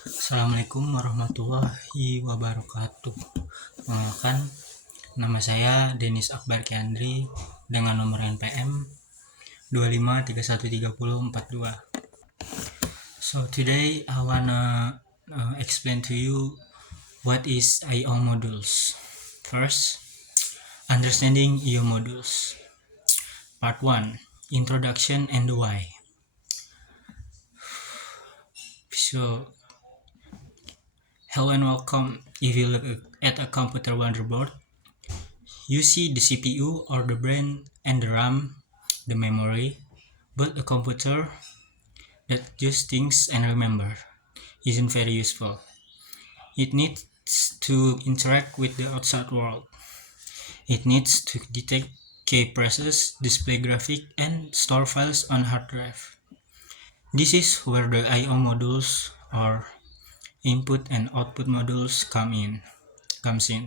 Assalamualaikum warahmatullahi wabarakatuh. Perkenalkan, nama saya DENIS AKBAR KEANDRE dengan nomor NPM 25313042. So today I wanna explain to you what is I/O modules. First, understanding I/O modules. Part 1, Introduction and Why. So hello and welcome. If you look at a computer motherboard, you see the CPU or the brain and the RAM, the memory, but a computer that just thinks and remember isn't very useful. It needs to interact with the outside world. It needs to detect key presses, display graphics, and store files on hard drive. This is where the I/O modules or input and output modules comes in.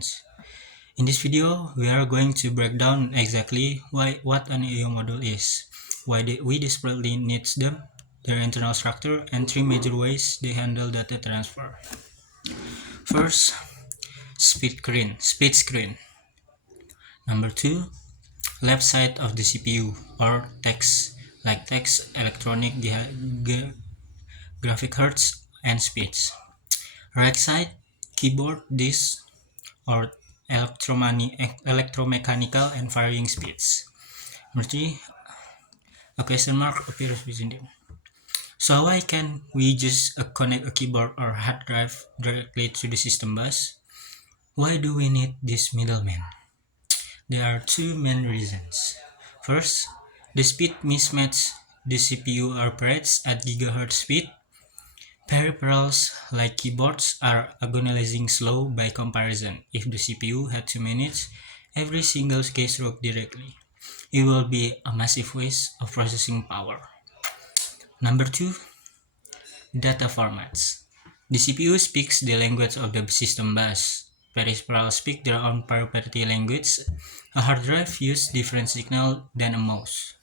In this video, we are going to break down exactly what an I/O module is, why we desperately need them, their internal structure, and 3 major ways they handle data transfer. First, speed screen. Number 2, left side of the CPU or text, like text, electronic, graphic hertz, and speeds. Right side, keyboard, disk, or electromechanical and varying speeds. Number 3, a question mark appears within them. So why can we just connect a keyboard or hard drive directly to the system bus? Why do we need this middleman? There are 2 main reasons. First, the speed mismatch. The CPU operates at gigahertz speed. Peripherals like keyboards are agonizing slow by comparison. If the CPU had to manage every single keystroke directly, it will be a massive waste of processing power. Number 2, data formats. The CPU speaks the language of the system bus. Peripherals speak their own proprietary language. A hard drive uses different signal than a mouse.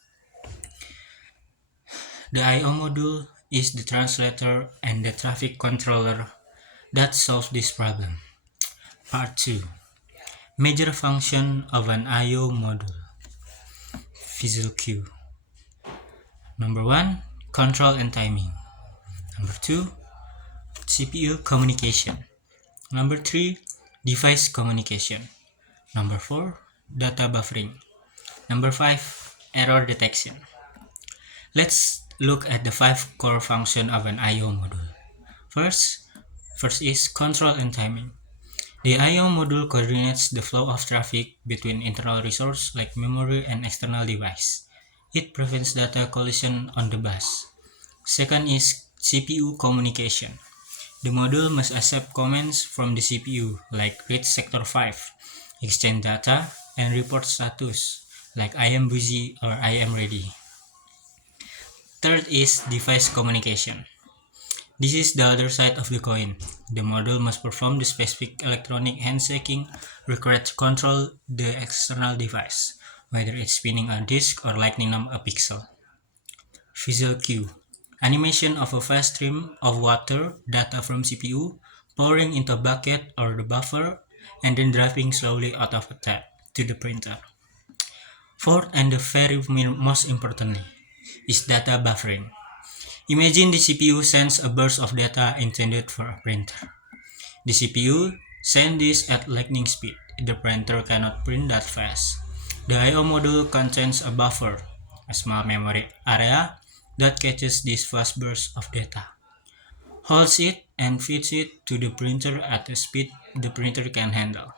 The I/O module is the translator and the traffic controller that solves this problem. Part 2, major function of an I/O module. Visual cue. Number 1, control and timing. Number 2, CPU communication. Number 3, device communication. Number 4, data buffering. Number 5, error detection. Let's look at the 5 core functions of an I/O module. First is control and timing. The I/O module coordinates the flow of traffic between internal resources like memory and external device. It prevents data collision on the bus. Second is CPU communication. The module must accept commands from the CPU like read sector 5, exchange data, and report status like I am busy or I am ready. Third is device communication. This is the other side of the coin. The module must perform the specific electronic handshaking required to control the external device, whether it's spinning a disk or lighting up a pixel. Visual cue. Animation of a fast stream of water data from CPU, pouring into a bucket or the buffer, and then dropping slowly out of a tap to the printer. Fourth, and the very most importantly, is data buffering. Imagine the CPU sends a burst of data intended for a printer. The CPU sends this at lightning speed. The printer cannot print that fast. The I/O module contains a buffer, a small memory area that catches this fast burst of data, holds it, and feeds it to the printer at a speed the printer can handle.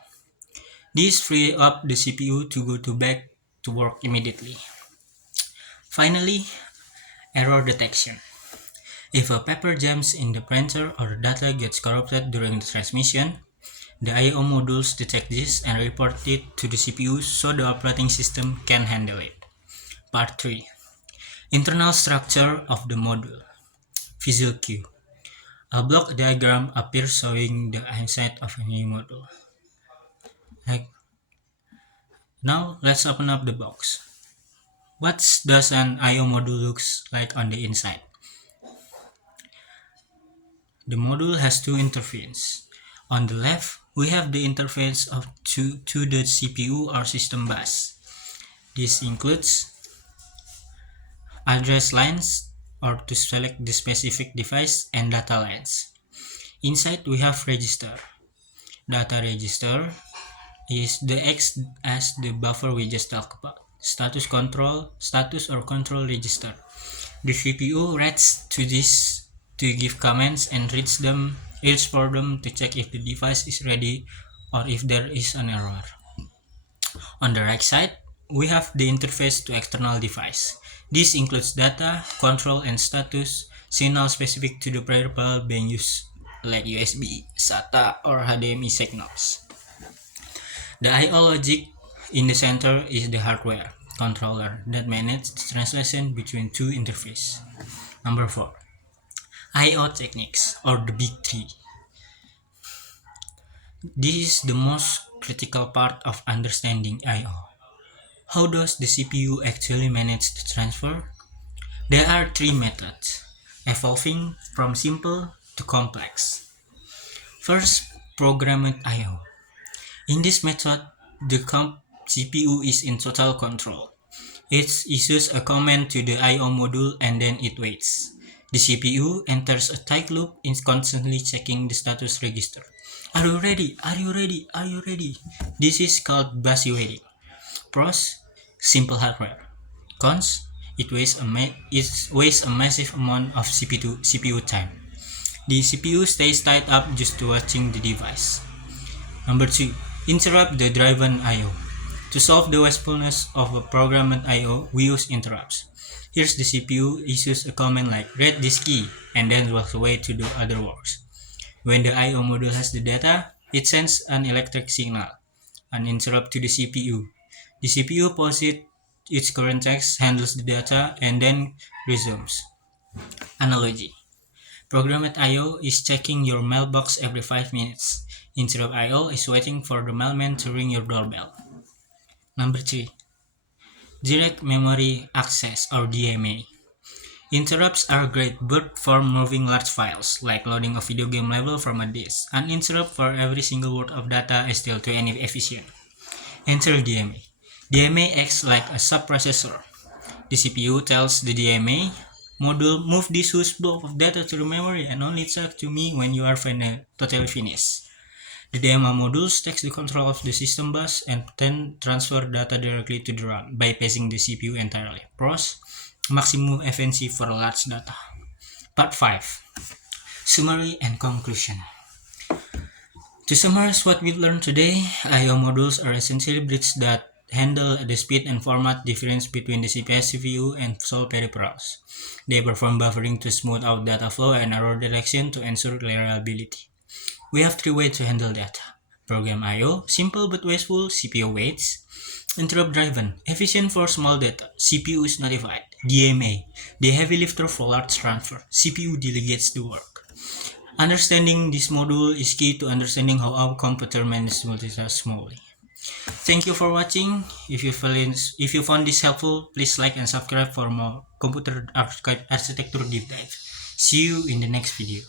This frees up the CPU to go back to work immediately. Finally, error detection. If a paper jams in the printer or data gets corrupted during the transmission, the I/O modules detect this and report it to the CPU so the operating system can handle it. Part 3, internal structure of the module. Visual cue. A block diagram appears showing the inside of a new module. Now let's open up the box. What does an I/O module looks like on the inside? The module has two interfaces. On the left, we have the interface to the CPU or system bus. This includes address lines or to select the specific device and data lines. Inside we have register. Data register is the X as the buffer we just talked about. Status or control register. The CPU reads to this to give commands and reads for them to check if the device is ready or if there is an error. On the right side, we have the interface to external device. This includes data, control, and status signal specific to the variable being used, like USB, SATA, or HDMI signals. The I/O logic in the center is the hardware controller that manages the translation between two interfaces. Number 4. I/O techniques, or the big three. This is the most critical part of understanding I/O. How does the CPU actually manage the transfer? There are three methods, evolving from simple to complex. First, programmed I/O. In this method, the CPU is in total control. It issues a command to the I/O module and then it waits. The CPU enters a tight loop in constantly checking the status register. Are you ready? Are you ready? Are you ready? This is called busy waiting. Pros: simple hardware. Cons: it wastes a massive amount of CPU time. The CPU stays tied up just to watching the device. Number 2. Interrupt the driven I/O. To solve the wastefulness of a programmed I/O, we use interrupts. Here's the CPU issues a command like read this key and then walks away to do other works. When the I/O module has the data, it sends an electric signal, an interrupt to the CPU. The CPU pauses its current text, handles the data, and then resumes. Analogy. Programmed I/O is checking your mailbox every 5 minutes. Interrupt I/O is waiting for the mailman to ring your doorbell. Number 3. Direct Memory Access, or DMA. Interrupts are great but for moving large files, like loading a video game level from a disk. An interrupt for every single word of data is still too inefficient. Enter DMA. DMA acts like a subprocessor. The CPU tells the DMA module, move this huge block of data to the memory and only talk to me when you are totally finished. The DMA module takes the control of the system bus and then transfer data directly to the RAM, bypassing the CPU entirely. Pros: maximum efficiency for large data. Part 5. Summary and conclusion. To summarize what we've learned today, I/O modules are essentially bridges that handle the speed and format difference between the CPU and solve peripherals. They perform buffering to smooth out data flow and error detection to ensure reliability. We have 3 ways to handle data. Program I/O, simple but wasteful, CPU waits. Interrupt driven, efficient for small data, CPU is notified. DMA, the heavy lifter for large transfer, CPU delegates the work. Understanding this module is key to understanding how our computer manages multitask smoothly. Thank you for watching. If you found this helpful, please like and subscribe for more computer architecture deep dive. See you in the next video.